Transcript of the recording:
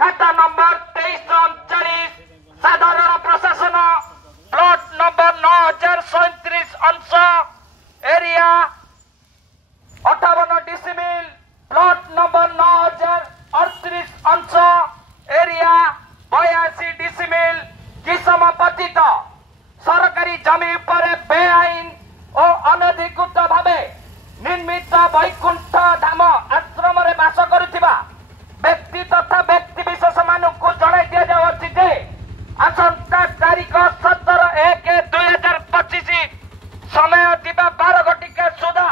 खाता नंबर 2339 साधारण प्रशासन प्लॉट नंबर 9037 अंश एरिया 58 डिसिमिल प्लॉट नंबर 9038 अंश एरिया 82 डिसिमिल किसम पतित सरकारी जमी पर बेआईन और अनधिकृत भावे निर्मित वैकुंठ धाम आश्रम रे बास करुथिबा व्यक्ति तथा व्यक्ति विशेष मानक जणाई दिया जाउछि जे आसंता तारीख 17/1/2025 समय दिबा 12 घटिका सुधा